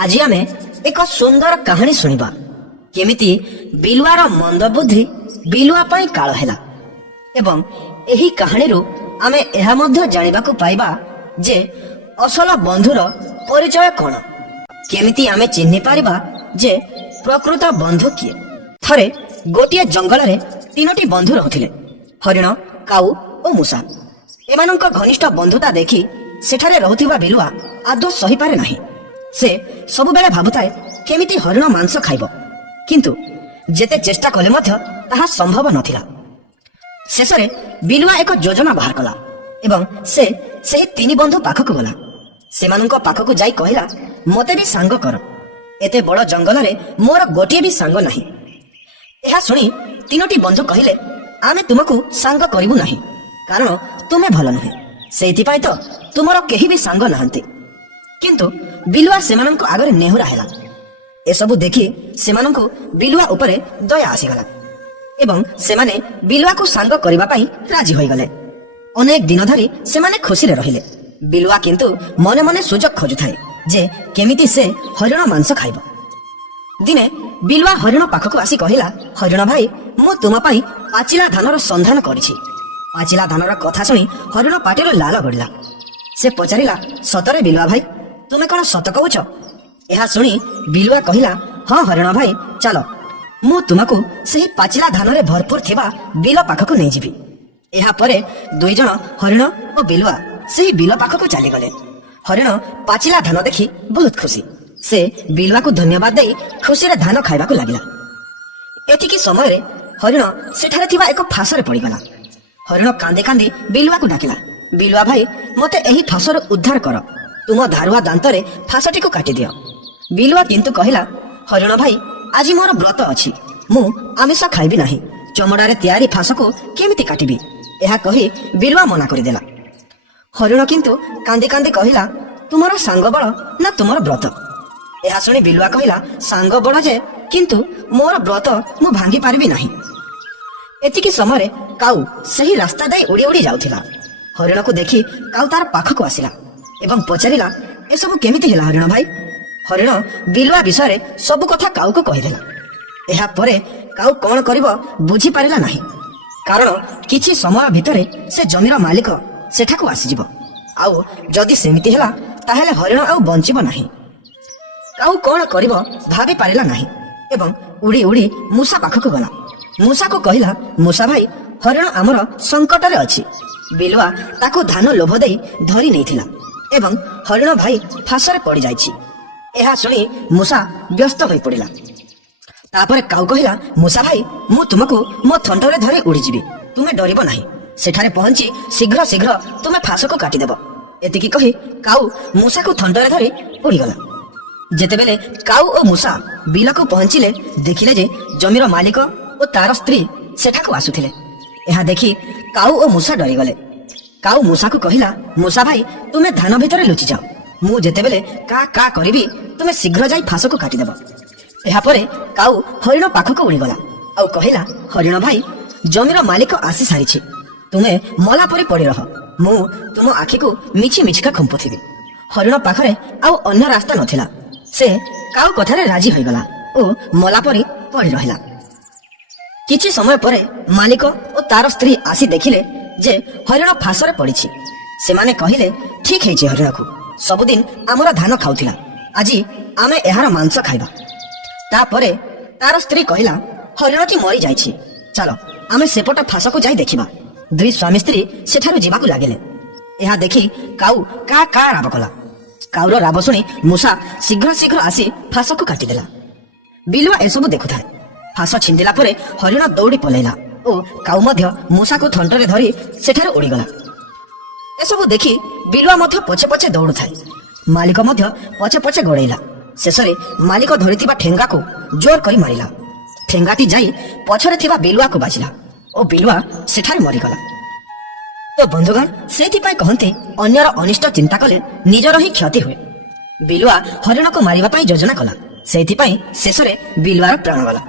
आज आम एक सुंदर कहानी शुणा केमिति बिलुआर मंद बुद्धि बिलुआ पई काल हैला एवं एही कहानी रू आमे एहा मध्य जानिबाकु पाइबा जे असल बंधुर परिचय कोन केमिति आमे चिन्हि पारिबा जे प्रकृत बंधु किए। थरे गोटिए जंगल रे तीनोटी बंधु रहुथिले हरिण काऊ और मूषा। एमानंक घनिष्ठ बंधुता देखि सेठारे रहुथिबा बिलुआ आदौ सही पारे नाही। से सबु बेले भाबुताए केमिति हरिण मांस खाइबो किंतु जेते चेष्टा कले मध्य ताहा संभव नथिला। शेषरे बिलुआ एक योजना बाहर कला एवं से सेही तीनी बंधु पाखकु गला। सेमानंक पाखकु जाई कहिला मते भी सांग कर एते बड़ जंगल रे मोर गोटिए भी सांग नाही। एहा सुनी तीनोटी बंधु कहिले आमे तुमको सांग करिबु नाही कारण तुमे भल नुहे सेति पाई तो तुमरो केही भी सांग नाहंती। किंतु बिलुआ सेमानंको आगरे नेहुरा हैला। एसबु देखि सेमानंको बिलुआ उपरे दया आसीगला एवं सेमाने बिलुआ को सांग करिबा पई राजी होई गले। अनेक दिन धरि सेमाने खुशी रे रहिले। बिलुआ किंतु मने मने सुजोग खोजुथाय जे केमिति से हरिण मांस खाइबो। दिने बिलुआ हरिण पाखकु आसी कहिला हरिण भाई मु तुम पई पाचिला धानर संधान करिछि। पाचिला धानर कथा सुनी हरिण पाटिरो लाल गडिला। से पचारिला सतरे बिलुआ भाई तुमे कौन सत कहूच? यह शुणी बिलुआ कहिला हाँ हरिण भाई चल मु तुमको सही पाचिला धान रे भरपूर थिबा बिल पाखकु नहीं जीवी। एहा परे दुई जण हरिण और बिलुआ सही बिल पाखकु चली गले। हरिण पाचिला धान देखि बहुत खुशी। से बिलुआ को धन्यवाद देई खुशी रे धान खाइबाकु लागिला। एतिकी समय रे हरिण सेठारे थिबा एक फासरे पड़ी गला। हरिण कांदी कांदी बिलुआ को डाकिला बिलुआ भाई मते एही फासर उद्धार कर तुम धारुआ दांतरे फासटी को काटी दियो। बिलुआ किंतु कहिला हरिण भाई आज मोर व्रत अछि मु आमिष खाइबी नाही चमड़ारे तैयारी फास को केमिति काटिबी। एहा कहि बिलुआ मना करि देला। हरिण किंतु कांदी कांदी कहिला तुमर सांग बळ ना तुमर व्रत। एहा सुनी बिलुआ कहिला सांग बळ जे किंतु मोर व्रत मु भांगी पारिबी नाही। एतिकी समय काऊ सही रास्ता दाई उड़ी उड़ी जाउथिला। हरिण को देखि काऊ तार पाखकु आसिला एवं पचारिला एसबु केमिति हिला हरिण भाई। हरिण बिलुआ विषय सब कथा काऊ को कहिदेला। एहा परे काऊ कोन करिवो बुझी पारिला नाही कारण किछि समय भितरे से जमीर मालिक सेठाकु आसीजिवो आउ जदि सेमिति हेला ताहेले हरिण आउ बंचिबो नाही। काऊ कोन करिवो भाबी पारिला नाही एवं उड़ी उड़ी मूषा पाखकु गला। मूषा को कहिला मूषा भाई हरिण आमर संकट रे अछि। बिलुआ ताकु धान लोभ देई धरी नेथिला एवं हरिण भाई फासरे पड़ी जाइछि। एहा सुनी मूषा व्यस्त होई पड़िला। तापरे काऊ कहिला मूषा भाई मु तुमको मो थंटरे धरी उड़ी जिबी तुमे डरिबो नाही सेठारे पहुंची शीघ्र शीघ्र तुमे फास को काटी देबो। एतिकी कहि काऊ मूषा को थंटरे धरी उड़ी गला। जेतेबेले काऊ और मूषा बिल को पहुंचिले देखिले जे जमीर मालिक और तार स्त्री सेठाको आसुथिले। एहा देखि काऊ और मूषा डरी गले। काऊ मूषा को कहिला मूषा भाई तुमे धान भितरे लुचि जाओ मु जेतेबेले का का करिबी तुमे शीघ्र जाई फास को काटी देबो। एहा परे काऊ हरिण पाखको उड़ी गला आउ कहिला हरिण भाई जमीर मालिक आसी सारिछि तुमे मला परे पड़ी रह मु तुम आखि को मिछि मिछिका खंपुथिबी। हरिण पाखरे आउ अन्य रास्ता नथिला। से काऊ कथारे राजी होई गला ओ मला परे पड़ी रहिला। किछि समय परे मालिक और तार स्त्री आसी देखिले जे हरिण फासरे पड़िछि। सेमाने कहिले ठीक है हरिण को सबुदिन आमर धान खाउथिला आज आमे एहार मांस खाइबा। तापरे तार स्त्री कहिला हरिणटी मरी जाइछि चलो आमे सेपट फास को जाई देखिबा। दुई स्वामी स्त्री सेठारु जिबाकु लागेले। एहा देखि काऊ का का राब कला। काऊर राब सुनी मूषा शीघ्र शीघ्र आसी फास को काटी देला। बिलुआ एसबु देखुथाय। फास छिंदिला परे हरिण दौड़ी पलेला ओ काऊ मध्य मूषा को थंटरे धरी सेठारे उड़ी गला। एसबु देखि बिलुआ मध्य पछे पछे दौड़ु थाए। मालिक मध्य पछे पछे गोड़ेला। शेषरे मालिक धरिथिबा ठेंगा को जोर करी मारिला। ठेंगाटी जाई पछरे थिबा बिलुआ को बाजिला ओ बिलुआ सेठारे मरिगला। तो बंधुगण सेति पाई कहंते अन्यर अनिष्ट चिंता कले निजर ही क्षति हुए। बिलुआ हरिण को मारिबा पाई योजना कला सेति पाई शेषरे बिलुआर प्राण गला।